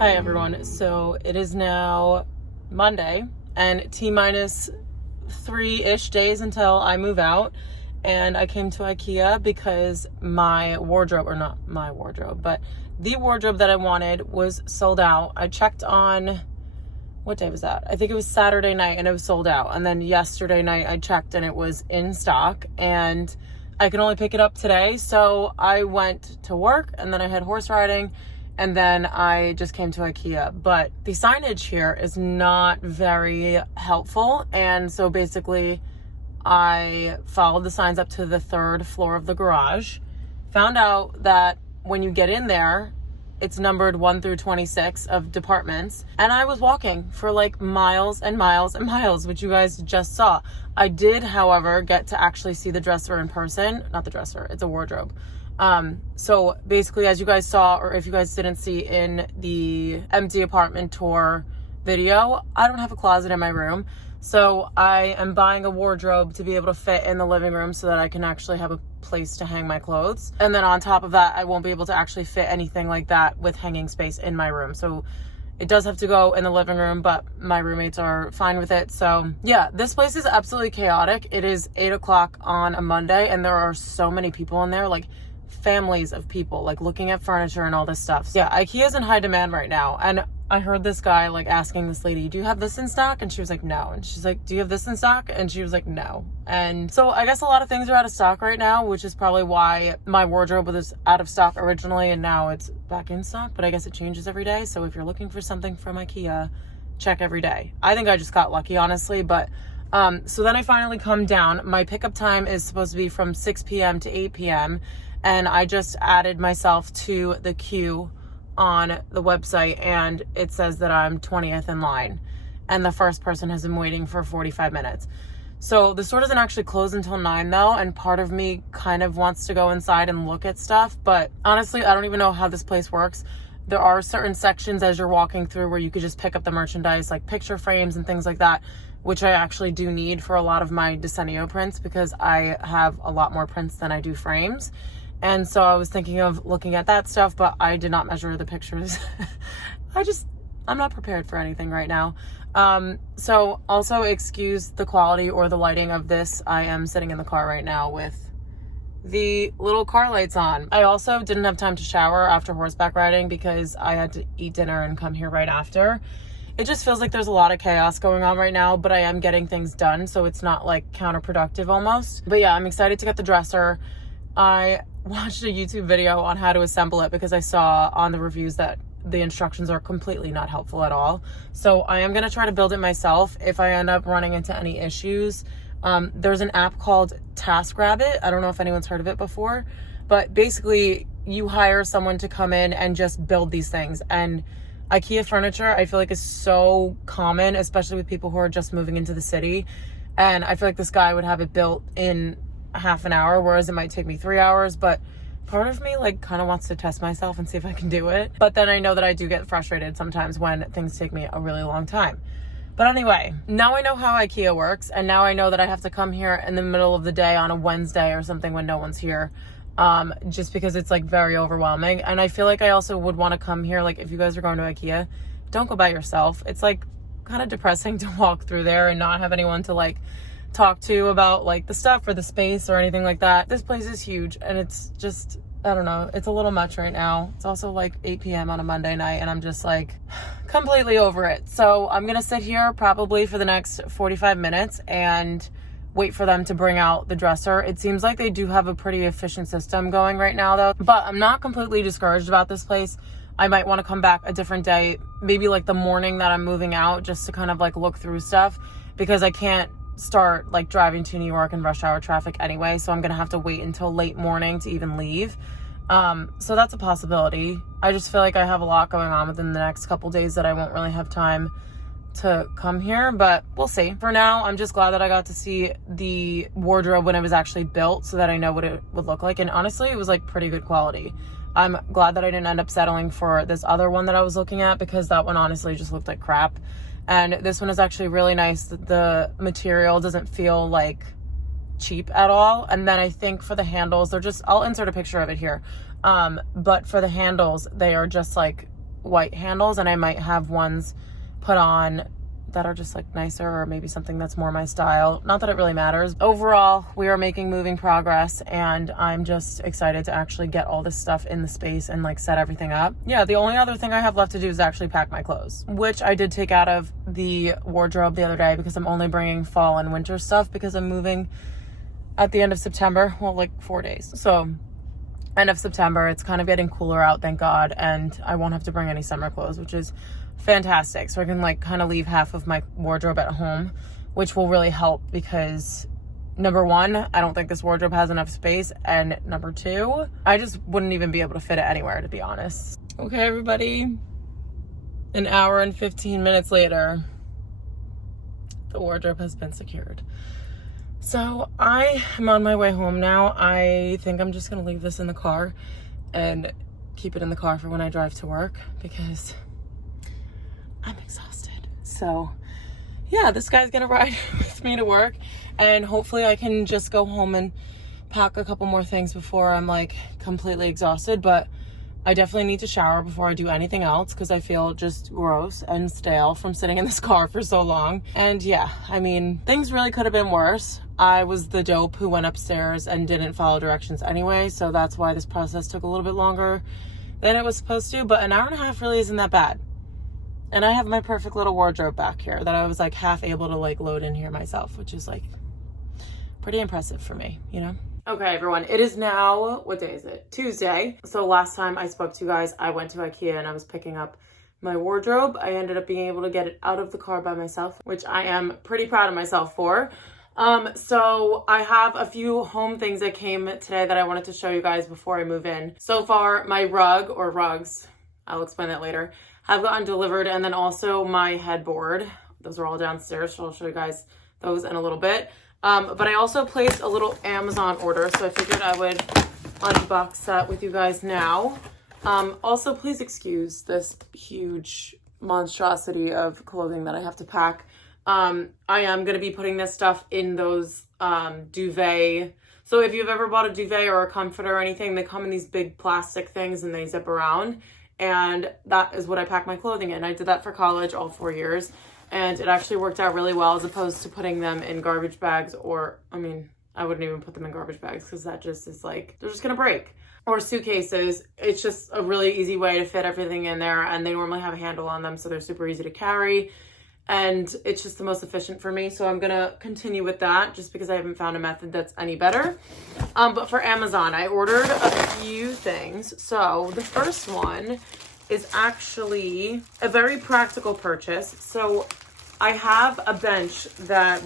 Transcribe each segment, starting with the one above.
Hi everyone. So it is now Monday and T-minus 3-ish days until I move out, and I came to IKEA because my wardrobe, or not my wardrobe, but the wardrobe that I wanted was sold out. I checked on, what day was that? I think it was Saturday night and it was sold out. And then yesterday night I checked and it was in stock, and I can only pick it up today. So I went to work and then I had horse riding, and then I just came to IKEA. But the signage here is not very helpful. And so basically I followed the signs up to the third floor of the garage, found out that when you get in there, it's numbered 1 through 26 of departments. And I was walking for like miles and miles and miles, which you guys just saw. I did, however, get to actually see the dresser in person. Not the dresser, it's a wardrobe. So basically, as you guys saw, or if you guys didn't see in the empty apartment tour video, I don't have a closet in my room. So I am buying a wardrobe to be able to fit in the living room so that I can actually have a place to hang my clothes. And then on top of that, I won't be able to actually fit anything like that with hanging space in my room. So it does have to go in the living room, but my roommates are fine with it. So yeah, this place is absolutely chaotic. It is 8 o'clock on a Monday and there are so many people in there, like families of people, like looking at furniture and all this stuff. So yeah, IKEA is in high demand right now. And I heard this guy like asking this lady, do you have this in stock? And she was like, no. And she's like, do you have this in stock? And she was like, no. And so I guess a lot of things are out of stock right now, which is probably why my wardrobe was out of stock originally and now it's back in stock, but I guess it changes every day. So if you're looking for something from IKEA, check every day. I think I just got lucky, honestly. But so then I finally come down. My pickup time is supposed to be from 6 p.m. to 8 p.m. And I just added myself to the queue on the website, and it says that I'm 20th in line, and the first person has been waiting for 45 minutes. So the store doesn't actually close until 9 though, and part of me kind of wants to go inside and look at stuff, but honestly, I don't even know how this place works. There are certain sections as you're walking through where you could just pick up the merchandise, like picture frames and things like that, which I actually do need for a lot of my Decennial prints because I have a lot more prints than I do frames. And so I was thinking of looking at that stuff, but I did not measure the pictures. I'm not prepared for anything right now. So also excuse the quality or the lighting of this. I am sitting in the car right now with the little car lights on. I also didn't have time to shower after horseback riding because I had to eat dinner and come here right after. It just feels like there's a lot of chaos going on right now, but I am getting things done, so it's not like counterproductive almost. But yeah, I'm excited to get the dresser. I watched a YouTube video on how to assemble it because I saw on the reviews that the instructions are completely not helpful at all. So I am going to try to build it myself if I end up running into any issues. There's an app called TaskRabbit. I don't know if anyone's heard of it before, but basically you hire someone to come in and just build these things. And IKEA furniture, I feel like, is so common, especially with people who are just moving into the city. And I feel like this guy would have it built in half an hour, whereas it might take me 3 hours. But part of me like kind of wants to test myself and see if I can do it. But then I know that I do get frustrated sometimes when things take me a really long time. But anyway, now I know how IKEA works, and now I know that I have to come here in the middle of the day on a Wednesday or something when no one's here, just because it's like very overwhelming. And I feel like I also would want to come here, like if you guys are going to IKEA, don't go by yourself. It's like kind of depressing to walk through there and not have anyone to like talk to about like the stuff or the space or anything like that. This place is huge and it's just, I don't know, it's a little much right now. It's also like 8 p.m. on a Monday night and I'm just like completely over it. So I'm gonna sit here probably for the next 45 minutes and wait for them to bring out the dresser. It seems like they do have a pretty efficient system going right now though, but I'm not completely discouraged about this place. I might want to come back a different day, maybe like the morning that I'm moving out, just to kind of like look through stuff, because I can't start like driving to New York in rush hour traffic anyway, so I'm gonna have to wait until late morning to even leave. So that's a possibility. I just feel like I have a lot going on within the next couple days that I won't really have time to come here, but we'll see. For now, I'm just glad that I got to see the wardrobe when it was actually built so that I know what it would look like, and honestly it was like pretty good quality. I'm glad that I didn't end up settling for this other one that I was looking at, because that one honestly just looked like crap. And this one is actually really nice. The material doesn't feel like cheap at all. And then I think for the handles, they're just, I'll insert a picture of it here. But for the handles, they are just like white handles, and I might have ones put on that are just like nicer, or maybe something that's more my style. Not that it really matters. Overall, we are making moving progress, and I'm just excited to actually get all this stuff in the space and like set everything up. Yeah, the only other thing I have left to do is actually pack my clothes, which I did take out of the wardrobe the other day because I'm only bringing fall and winter stuff because I'm moving at the end of September. Well, like 4 days. So end of September, it's kind of getting cooler out, thank God, and I won't have to bring any summer clothes, which is fantastic. So I can like kind of leave half of my wardrobe at home, which will really help because number one, I don't think this wardrobe has enough space, and number two, I just wouldn't even be able to fit it anywhere, to be honest. Okay, everybody, an hour and 15 minutes later, the wardrobe has been secured. So I am on my way home now. I think I'm just gonna leave this in the car and keep it in the car for when I drive to work because I'm exhausted. So yeah, this guy's gonna ride with me to work, and hopefully I can just go home and pack a couple more things before I'm like completely exhausted. But I definitely need to shower before I do anything else because I feel just gross and stale from sitting in this car for so long. And yeah, I mean, things really could have been worse. I was the dope who went upstairs and didn't follow directions anyway, so that's why this process took a little bit longer than it was supposed to. But an hour and a half really isn't that bad. And I have my perfect little wardrobe back here that I was like half able to like load in here myself, which is like pretty impressive for me, you know? Okay, everyone, it is now, what day is it? Tuesday. So last time I spoke to you guys, I went to IKEA and I was picking up my wardrobe. I ended up being able to get it out of the car by myself, which I am pretty proud of myself for. So I have a few home things that came today that I wanted to show you guys before I move in. So far, my rug or rugs, I'll explain that later, have gotten delivered, and then also my headboard. Those are all downstairs, so I'll show you guys those in a little bit. But I also placed a little Amazon order, so I figured I would unbox that with you guys now. Also, please excuse this huge monstrosity of clothing that I have to pack. I am going to be putting this stuff in those duvet. So if you've ever bought a duvet or a comforter or anything, they come in these big plastic things and they zip around. And that is what I pack my clothing in. I did that for college all 4 years. And it actually worked out really well as opposed to putting them in garbage bags, or, I mean, I wouldn't even put them in garbage bags because that just is like, they're just going to break. Or suitcases. It's just a really easy way to fit everything in there, and they normally have a handle on them, so they're super easy to carry. And it's just the most efficient for me. So I'm going to continue with that just because I haven't found a method that's any better. But for Amazon, I ordered a few things. So the first one is actually a very practical purchase. So I have a bench that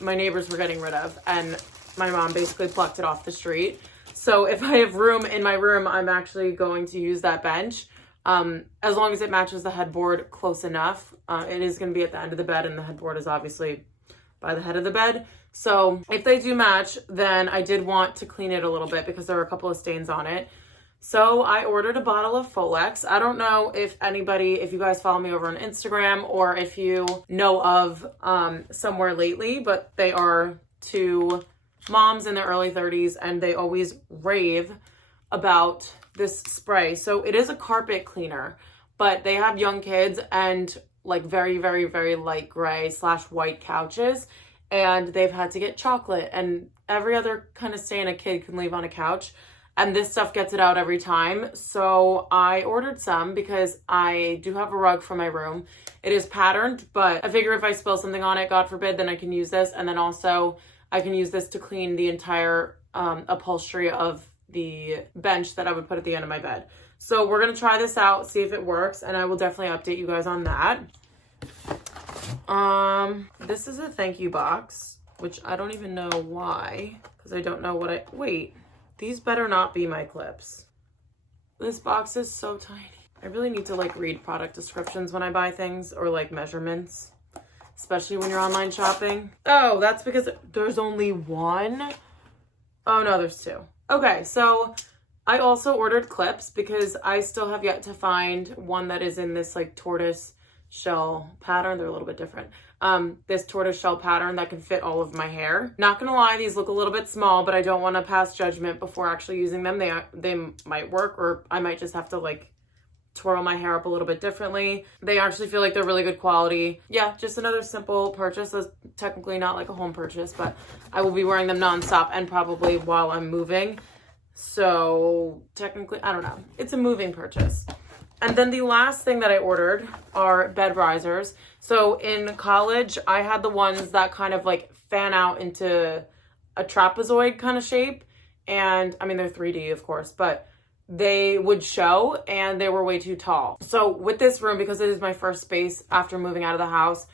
my neighbors were getting rid of, and my mom basically plucked it off the street. So if I have room in my room, I'm actually going to use that bench. As long as it matches the headboard close enough. It is going to be at the end of the bed, and the headboard is obviously by the head of the bed. So if they do match, then I did want to clean it a little bit because there were a couple of stains on it. So I ordered a bottle of Folex. I don't know if you guys follow me over on Instagram or if you know of Somewhere Lately, but they are two moms in their early 30s, and they always rave about this spray. So it is a carpet cleaner, but they have young kids and like very, very, very light gray / white couches, and they've had to get chocolate and every other kind of stain a kid can leave on a couch. And this stuff gets it out every time. So I ordered some because I do have a rug for my room. It is patterned, but I figure if I spill something on it, God forbid, then I can use this. And then also I can use this to clean the entire upholstery of the bench that I would put at the end of my bed. So we're going to try this out, see if it works, and I will definitely update you guys on that. This is a thank you box, which I don't even know why, because I don't know wait, these better not be my clips. This box is so tiny. I really need to like read product descriptions when I buy things, or like measurements, especially when you're online shopping. Oh, that's because there's only one. Oh no, there's two. Okay, so I also ordered clips because I still have yet to find one that is in this like tortoise shell pattern. They're a little bit different. This tortoise shell pattern that can fit all of my hair. Not gonna lie, these look a little bit small, but I don't want to pass judgment before actually using them. They might work, or I might just have to like twirl my hair up a little bit differently. They actually feel like they're really good quality. Yeah, just another simple purchase. That's technically not like a home purchase, but I will be wearing them nonstop and probably while I'm moving. So technically, I don't know. It's a moving purchase. And then the last thing that I ordered are bed risers. So in college, I had the ones that kind of like fan out into a trapezoid kind of shape. And I mean, they're 3D, of course, but they would show and they were way too tall. So with this room, because it is my first space after moving out of the house,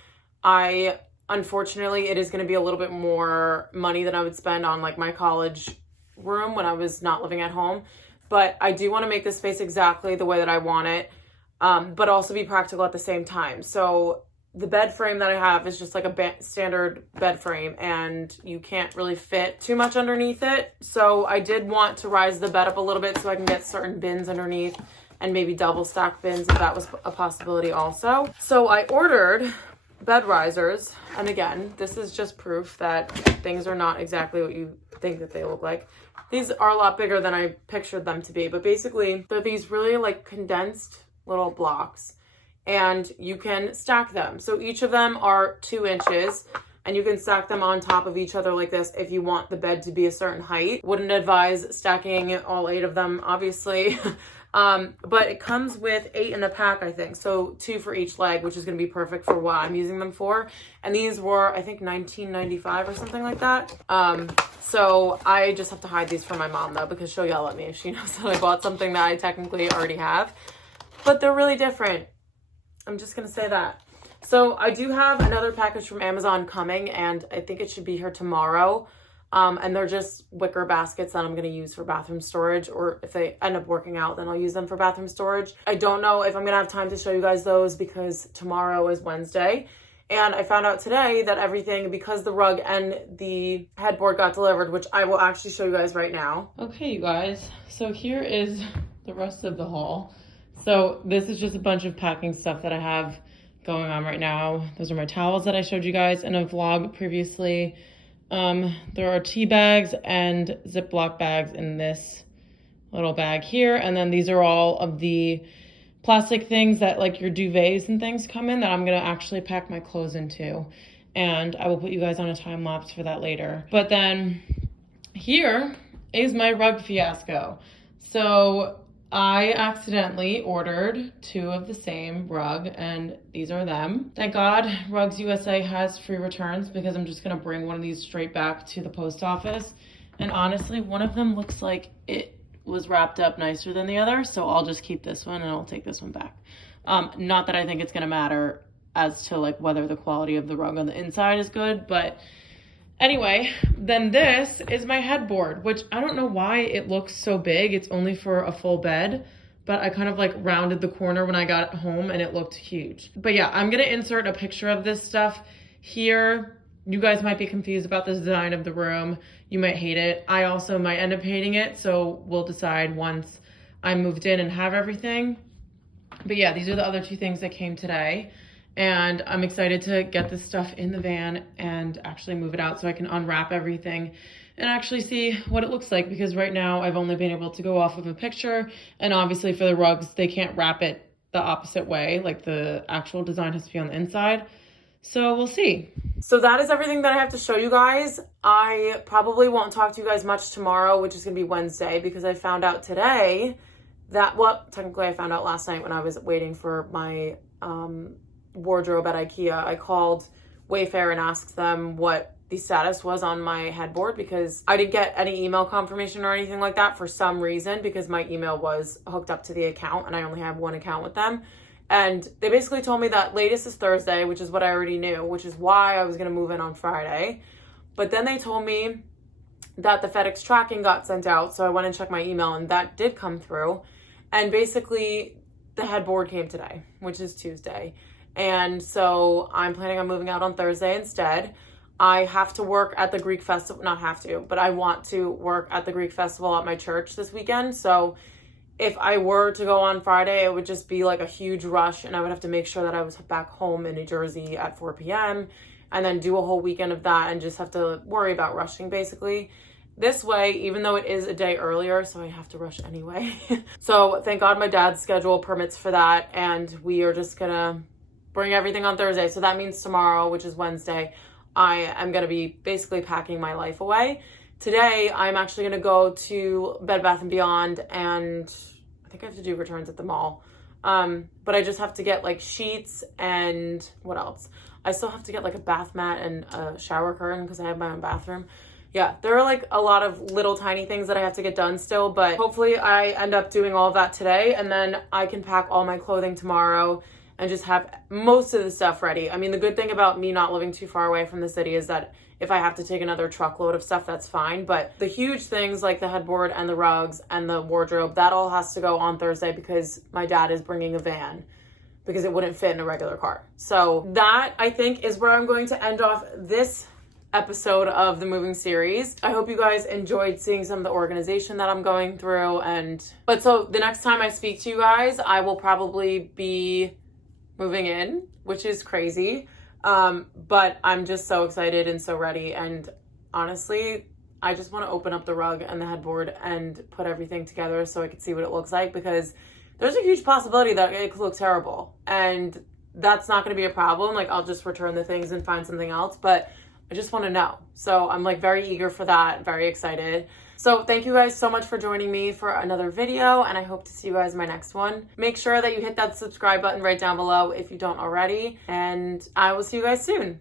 unfortunately, it is going to be a little bit more money than I would spend on like my college room when I was not living at home. But I do want to make this space exactly the way that I want it, but also be practical at the same time. So the bed frame that I have is just like a standard bed frame, and you can't really fit too much underneath it. So I did want to rise the bed up a little bit so I can get certain bins underneath and maybe double stack bins if that was a possibility also. So I ordered bed risers, and again, this is just proof that things are not exactly what you think that they look like. These are a lot bigger than I pictured them to be, but basically they're these really like condensed little blocks, and you can stack them. So each of them are 2 inches, and you can stack them on top of each other like this if you want the bed to be a certain height. Wouldn't advise stacking all 8 of them, obviously. But it comes with 8 in a pack, I think. So 2 for each leg, which is going to be perfect for what I'm using them for. And these were, I think, $19.95 or something like that. So I just have to hide these from my mom though, because she'll yell at me if she knows that I bought something that I technically already have. But they're really different. I'm just going to say that. So I do have another package from Amazon coming, and I think it should be here tomorrow. And they're just wicker baskets that I'm going to use for bathroom storage, or if they end up working out, then I'll use them for bathroom storage. I don't know if I'm going to have time to show you guys those because tomorrow is Wednesday. And I found out today that everything, because the rug and the headboard got delivered, which I will actually show you guys right now. Okay, you guys. So here is the rest of the haul. So this is just a bunch of packing stuff that I have going on right now. Those are my towels that I showed you guys in a vlog previously. There are tea bags and Ziploc bags in this little bag here. And then these are all of the plastic things that like your duvets and things come in that I'm going to actually pack my clothes into. And I will put you guys on a time lapse for that later. But then here is my rug fiasco. So I accidentally ordered 2 of the same rug, and these are them. Thank God Rugs USA has free returns, because I'm just gonna bring one of these straight back to the post office. And honestly, one of them looks like it was wrapped up nicer than the other, so I'll just keep this one and I'll take this one back. Not that I think it's gonna matter as to like whether the quality of the rug on the inside is good, but anyway, then this is my headboard, which I don't know why it looks so big. It's only for a full bed, but I kind of like rounded the corner when I got home and it looked huge. But yeah, I'm going to insert a picture of this stuff here. You guys might be confused about the design of the room. You might hate it. I also might end up hating it, so we'll decide once I moved in and have everything. But yeah, these are the other 2 things that came today. And I'm excited to get this stuff in the van and actually move it out so I can unwrap everything and actually see what it looks like, because right now I've only been able to go off of a picture, and obviously for the rugs, they can't wrap it the opposite way, like the actual design has to be on the inside. So we'll see. So that is everything that I have to show you guys. I probably won't talk to you guys much tomorrow, which is gonna be Wednesday, because I found out today that, well, technically I found out last night when I was waiting for my wardrobe at IKEA. I called Wayfair and asked them what the status was on my headboard, because I didn't get any email confirmation or anything like that for some reason, because my email was hooked up to the account and I only have one account with them. And they basically told me that latest is Thursday, which is what I already knew, which is why I was going to move in on Friday. But then they told me that the FedEx tracking got sent out, so I went and checked my email and that did come through. And basically the headboard came today, which is Tuesday. And so I'm planning on moving out on Thursday instead. I have to work at the Greek festival, not have to, but I want to work at the Greek festival at my church this weekend. So if I were to go on Friday, it would just be like a huge rush, and I would have to make sure that I was back home in New Jersey at 4 p.m. and then do a whole weekend of that and just have to worry about rushing basically. this way, even though it is a day earlier, so I have to rush anyway. So thank God my dad's schedule permits for that, and we are just gonna bring everything on Thursday. So that means tomorrow, which is Wednesday, I am gonna be basically packing my life away. Today, I'm actually gonna go to Bed Bath & Beyond, and I think I have to do returns at the mall. But I just have to get like sheets and what else? I still have to get like a bath mat and a shower curtain because I have my own bathroom. Yeah, there are like a lot of little tiny things that I have to get done still, but hopefully I end up doing all of that today, and then I can pack all my clothing tomorrow and just have most of the stuff ready. I mean, the good thing about me not living too far away from the city is that if I have to take another truckload of stuff, that's fine. But the huge things like the headboard and the rugs and the wardrobe, that all has to go on Thursday because my dad is bringing a van because it wouldn't fit in a regular car. So that, I think, is where I'm going to end off this episode of the moving series. I hope you guys enjoyed seeing some of the organization that I'm going through. But so the next time I speak to you guys, I will probably be moving in, which is crazy. But I'm just so excited and so ready. And honestly, I just want to open up the rug and the headboard and put everything together so I can see what it looks like, because there's a huge possibility that it could look terrible. And that's not going to be a problem. Like, I'll just return the things and find something else. But I just want to know. So I'm like very eager for that, very excited. So thank you guys so much for joining me for another video, and I hope to see you guys in my next one. Make sure that you hit that subscribe button right down below if you don't already, and I will see you guys soon.